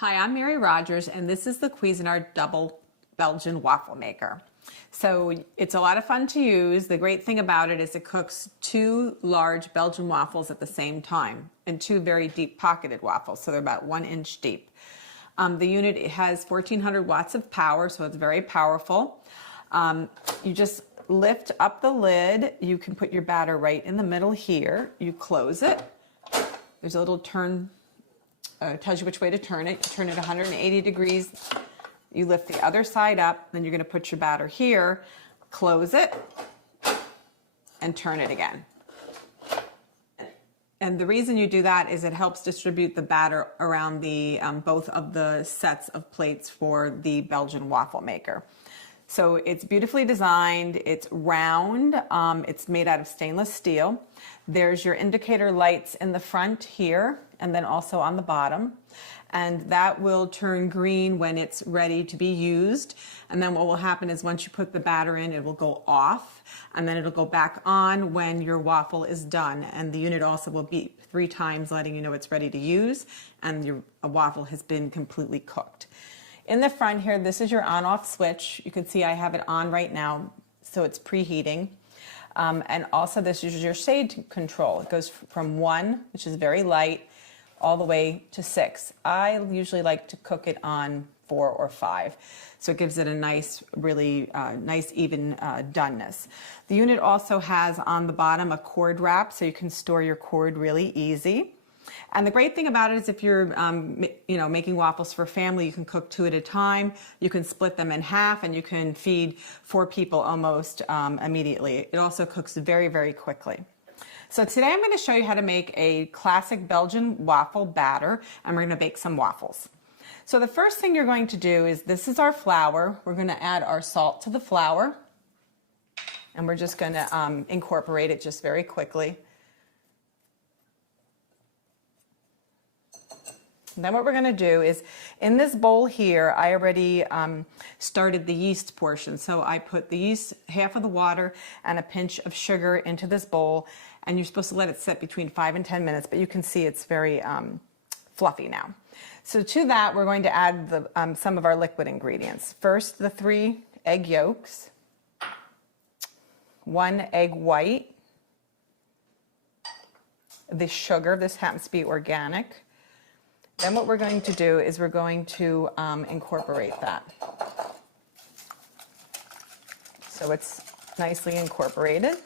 Hi, I'm Mary Rogers, and this is the Cuisinart Double Belgian Waffle Maker. So it's a lot of fun to use. The great thing about it is it cooks 2 large Belgian waffles at the same time, and 2 very deep pocketed waffles, so they're about 1 inch deep. The unit has 1400 watts of power, so it's very powerful. You just lift up the lid. You can put your batter right in the middle here. You close it. There's a little turn. Tells you which way to turn it. You turn it 180 degrees. You lift the other side up. Then you're going to put your batter here, close it, and turn it again. And the reason you do that is it helps distribute the batter around the both of the sets of plates for the Belgian waffle maker. So it's beautifully designed, it's round, it's made out of stainless steel. There's your indicator lights in the front here and then also on the bottom. And that will turn green when it's ready to be used. And then what will happen is once you put the batter in, it will go off and then it'll go back on when your waffle is done. And the unit also will beep 3 times letting you know it's ready to use and your waffle has been completely cooked. In the front here, this is your on-off switch. You can see I have it on right now, so it's preheating. And also this is your shade control. It goes from 1, which is very light, all the way to 6. I usually like to cook it on 4 or 5. So it gives it a nice, really nice even doneness. The unit also has on the bottom a cord wrap, so you can store your cord really easy. And the great thing about it is if you're making waffles for family, you can cook 2 at a time. You can split them in half and you can feed 4 people almost immediately. It also cooks very, very quickly. So today I'm going to show you how to make a classic Belgian waffle batter, and we're going to bake some waffles. So the first thing you're going to do is, this is our flour. We're going to add our salt to the flour, and we're just going to incorporate it just very quickly. And then what we're going to do is, in this bowl here, I already started the yeast portion. So I put the yeast, half of the water, and a pinch of sugar into this bowl. And you're supposed to let it sit between 5 and 10 minutes, but you can see it's very fluffy now. So to that, we're going to add some of our liquid ingredients. First, the 3 egg yolks, 1 egg white, the sugar. This happens to be organic. Then what we're going to do is we're going to incorporate that. So it's nicely incorporated.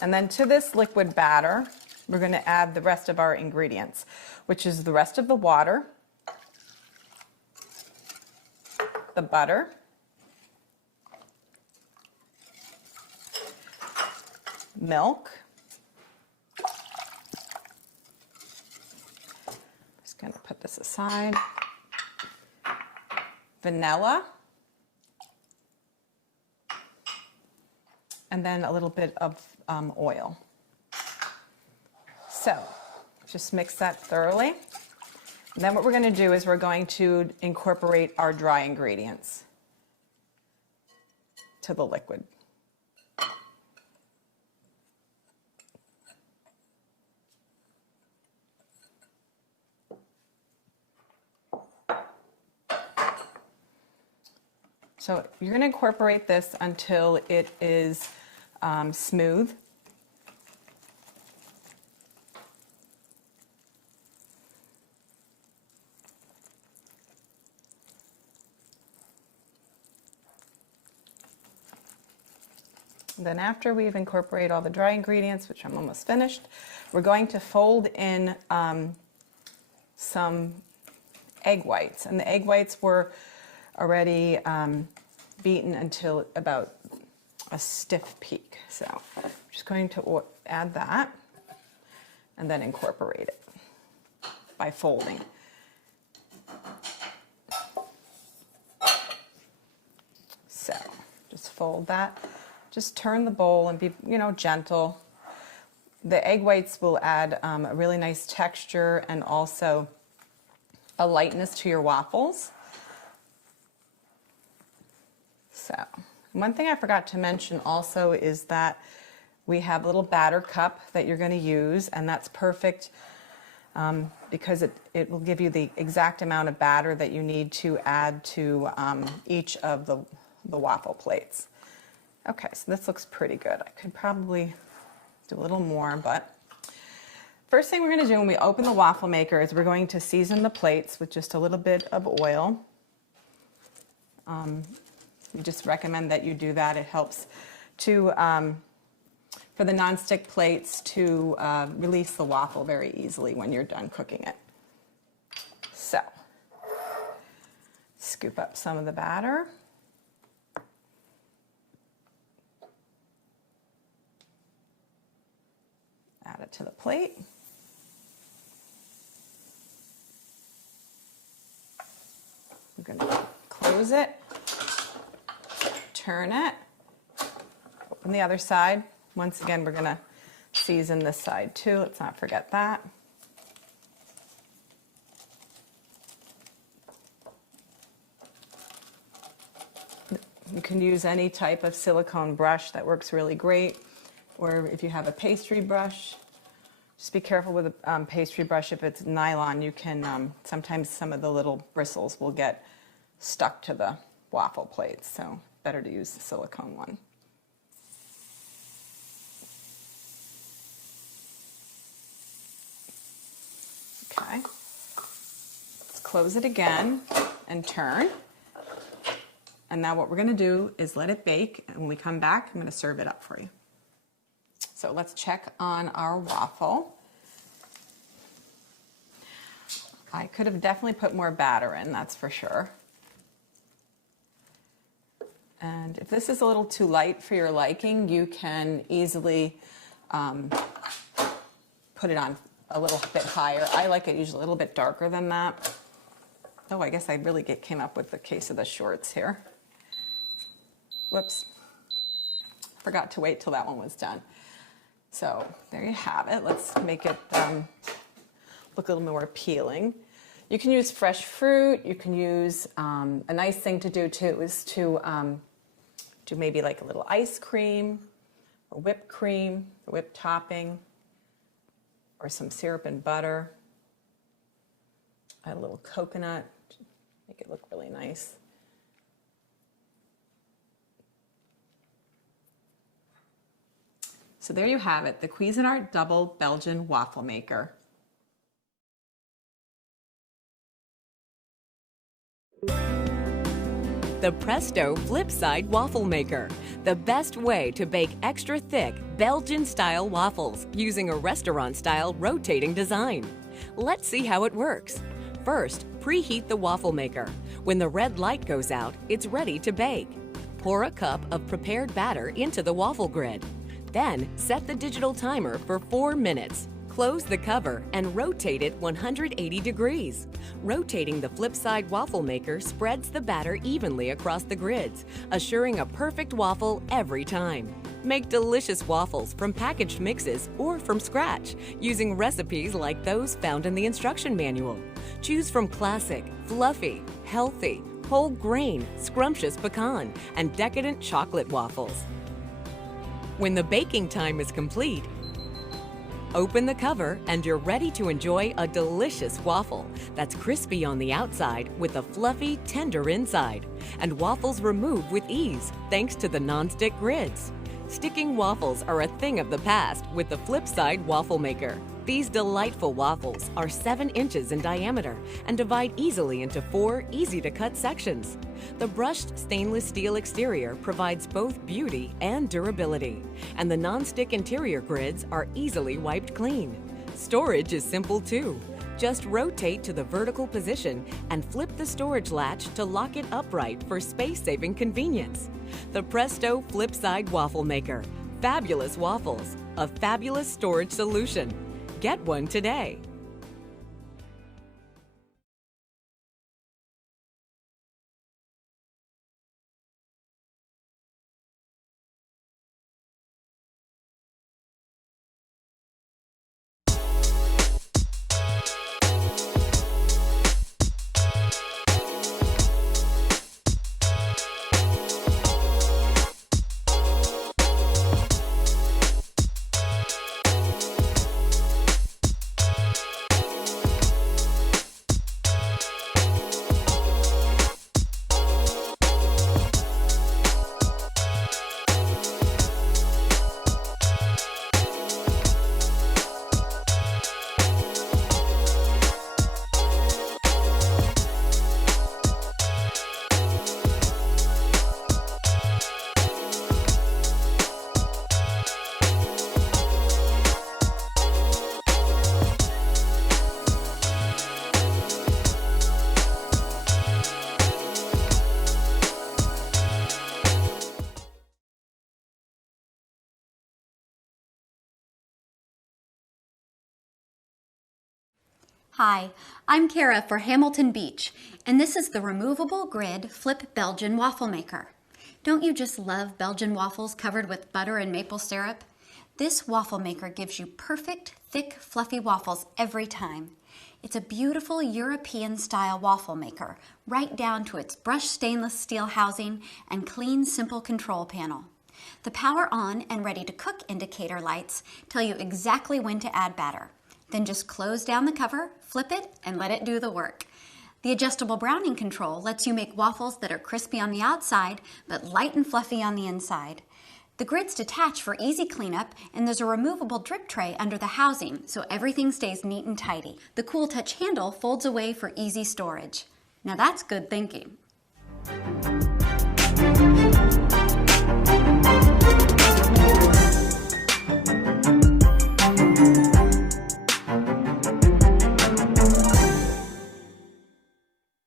And then to this liquid batter, we're going to add the rest of our ingredients, which is the rest of the water, the butter, milk, going to put this aside, vanilla, and then a little bit of oil. So just mix that thoroughly. And then what we're going to do is we're going to incorporate our dry ingredients to the liquid. So you're going to incorporate this until it is smooth. Then after we've incorporated all the dry ingredients, which I'm almost finished, we're going to fold in some egg whites. And the egg whites were already beaten until about a stiff peak. So I'm just going to add that and then incorporate it by folding. So just fold that. Just turn the bowl and be, gentle. The egg whites will add a really nice texture and also a lightness to your waffles. So, one thing I forgot to mention also is that we have a little batter cup that you're going to use, and that's perfect because it will give you the exact amount of batter that you need to add to each of the waffle plates. Okay, so this looks pretty good. I could probably do a little more, but first thing we're going to do when we open the waffle maker is we're going to season the plates with just a little bit of oil. We just recommend that you do that. It helps to for the nonstick plates to release the waffle very easily when you're done cooking it. So, scoop up some of the batter. Add it to the plate. I'm going to close it, turn it, open the other side. Once again, we're going to season this side too. Let's not forget that. You can use any type of silicone brush that works really great. Or if you have a pastry brush, just be careful with a pastry brush. If it's nylon, you can, sometimes some of the little bristles will get stuck to the waffle plates, so better to use the silicone one. Okay, let's close it again and turn. And now what we're going to do is let it bake, and when we come back, I'm going to serve it up for you. So let's check on our waffle. I could have definitely put more batter in, that's for sure. And if this is a little too light for your liking, you can easily put it on a little bit higher. I like it usually a little bit darker than that. Oh, I guess I really came up with the case of the shorts here. Whoops. Forgot to wait till that one was done. So there you have it. Let's make it look a little more appealing. You can use fresh fruit. You can use, a nice thing to do too is to do maybe like a little ice cream or whipped cream, or whipped topping, or some syrup and butter. Add a little coconut, make it look really nice. So there you have it, the Cuisinart Double Belgian Waffle Maker. The Presto FlipSide Waffle Maker, the best way to bake extra thick Belgian-style waffles using a restaurant-style rotating design. Let's see how it works. First, preheat the waffle maker. When the red light goes out, it's ready to bake. Pour a cup of prepared batter into the waffle grid. Then, set the digital timer for 4 minutes. Close the cover and rotate it 180 degrees. Rotating the FlipSide waffle maker spreads the batter evenly across the grids, assuring a perfect waffle every time. Make delicious waffles from packaged mixes or from scratch, using recipes like those found in the instruction manual. Choose from classic, fluffy, healthy, whole grain, scrumptious pecan, and decadent chocolate waffles. When the baking time is complete, open the cover and you're ready to enjoy a delicious waffle that's crispy on the outside with a fluffy, tender inside, and waffles remove with ease thanks to the non-stick grids. Sticking waffles are a thing of the past with the FlipSide Waffle Maker. These delightful waffles are 7 inches in diameter and divide easily into 4 easy-to-cut sections. The brushed stainless steel exterior provides both beauty and durability, and the non-stick interior grids are easily wiped clean. Storage is simple too. Just rotate to the vertical position and flip the storage latch to lock it upright for space-saving convenience. The Presto FlipSide Waffle Maker. Fabulous waffles, a fabulous storage solution. Get one today. Hi, I'm Kara for Hamilton Beach, and this is the removable grid Flip Belgian Waffle Maker. Don't you just love Belgian waffles covered with butter and maple syrup? This waffle maker gives you perfect, thick, fluffy waffles every time. It's a beautiful European-style waffle maker, right down to its brushed stainless steel housing and clean, simple control panel. The power on and ready to cook indicator lights tell you exactly when to add batter. Then just close down the cover, flip it, and let it do the work. The adjustable browning control lets you make waffles that are crispy on the outside, but light and fluffy on the inside. The grids detach for easy cleanup, and there's a removable drip tray under the housing, so everything stays neat and tidy. The Cool Touch handle folds away for easy storage. Now that's good thinking.